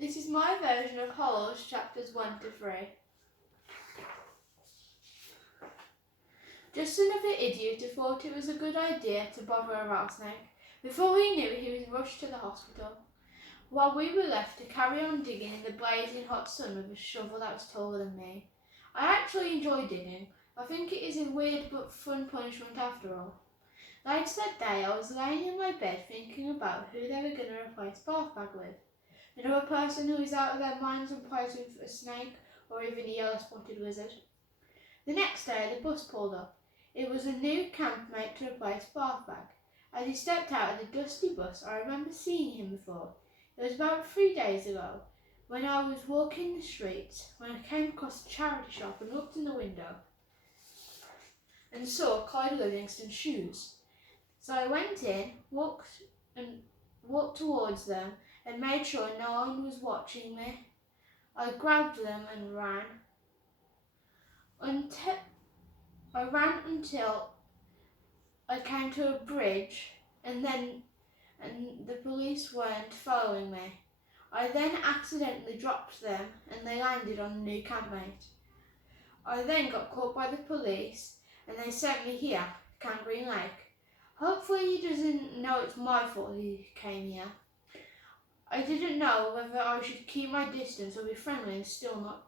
This is my version of Holes, chapters 1 to 3. Just another idiot who thought it was a good idea to bother a rattlesnake. Before we knew it, he was rushed to the hospital, while we were left to carry on digging in the blazing hot sun with a shovel that was taller than me. I actually enjoy digging. I think it is a weird but fun punishment after all. Later that day, I was laying in my bed thinking about who they were going to replace Bath Bag with. Another person who is out of their minds and plays with a snake or even a yellow-spotted lizard. The next day, the bus pulled up. It was a new campmate to replace Bath Bag. As he stepped out of the dusty bus, I remember seeing him before. It was about 3 days ago, when I was walking the streets, when I came across a charity shop and looked in the window and saw Clyde Livingston's shoes. So I went in, walked towards them and made sure no one was watching me. I grabbed them and ran. I ran until I came to a bridge and the police weren't following me. I then accidentally dropped them and they landed on a new campmate. I then got caught by the police and they sent me here, Camp Green Lake. Hopefully he doesn't know it's my fault he came here. I didn't know whether I should keep my distance or be friendly and still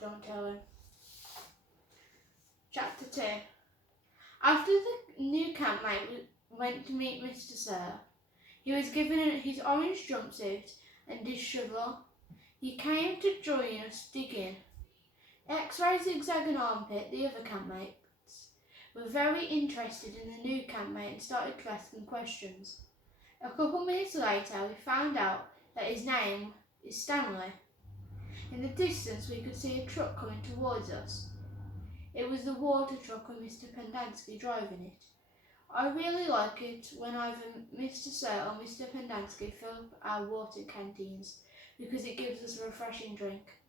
don't tell him. Chapter 2. After the new campmate went to meet Mr. Sir, he was given his orange jumpsuit and his shovel. He came to join us digging. X-Ray, Zigzag and Armpit, the other campmates, were very interested in the new campmate and started to ask him questions. A couple minutes later, we found out that his name is Stanley. In the distance, we could see a truck coming towards us. It was the water truck with Mr. Pendanski driving it. I really like it when either Mr. Sir or Mr. Pendanski fill up our water canteens because it gives us a refreshing drink.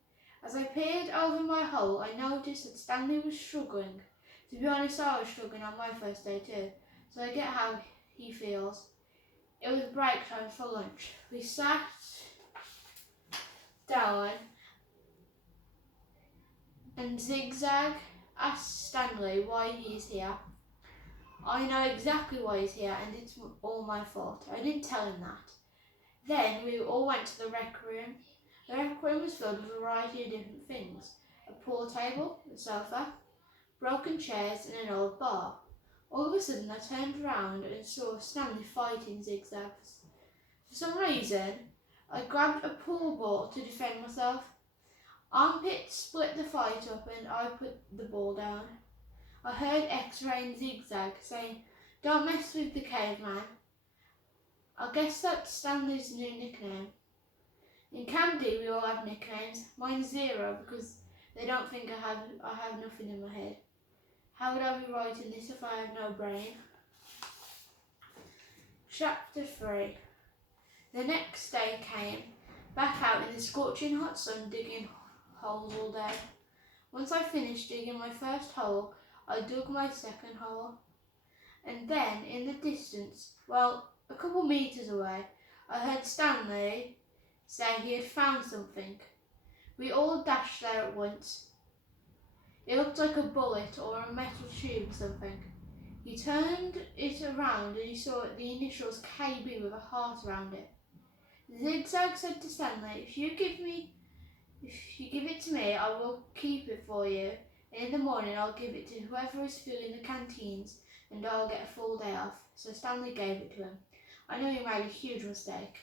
As I peered over my hole, I noticed that Stanley was struggling. To be honest, I was struggling on my first day too, so I get how he feels. It was break time for lunch. We sat down and Zigzag asked Stanley why he is here. I know exactly why he's here and it's all my fault. I didn't tell him that. Then we all went to the rec room. The rec room was filled with a variety of different things. A pool table, a sofa, broken chairs and an old bar. All of a sudden I turned around and saw Stanley fighting Zigzags. For some reason, I grabbed a pool ball to defend myself. Armpit split the fight up and I put the ball down. I heard X-Ray and Zigzag saying, "Don't mess with the caveman." I guess that's Stanley's new nickname. In Camp D we all have nicknames. Mine's Zero because they don't think I have nothing in my head. How would I be writing this if I had no brain? Chapter 3. The next day came, back out in the scorching hot sun digging holes all day. Once I finished digging my first hole, I dug my second hole. And then, in the distance, well, a couple metres away, I heard Stanley say he had found something. We all dashed there at once. It looked like a bullet or a metal tube or something. He turned it around and he saw the initials KB with a heart around it. Zigzag said to Stanley, if you give it to me, I will keep it for you. And in the morning I'll give it to whoever is filling the canteens and I'll get a full day off. So Stanley gave it to him. I know he made a huge mistake.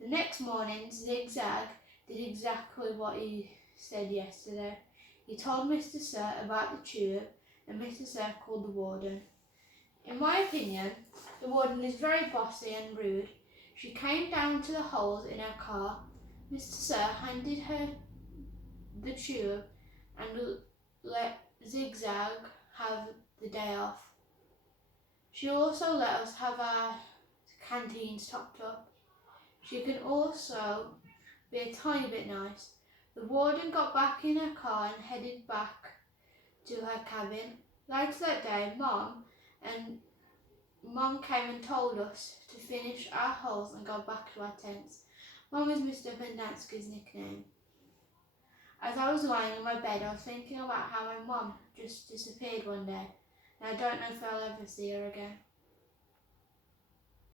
The next morning, Zigzag did exactly what he said yesterday. He told Mr. Sir about the tube and Mr. Sir called the warden. In my opinion, the warden is very bossy and rude. She came down to the holes in her car. Mr. Sir handed her the tube and let Zigzag have the day off. She also let us have our canteens topped up. She can also be a tiny bit nice. The warden got back in her car and headed back to her cabin. Later that day, Mom came and told us to finish our holes and go back to our tents. One was Mr. Pendanski's nickname. As I was lying in my bed, I was thinking about how my mum just disappeared one day, and I don't know if I'll ever see her again.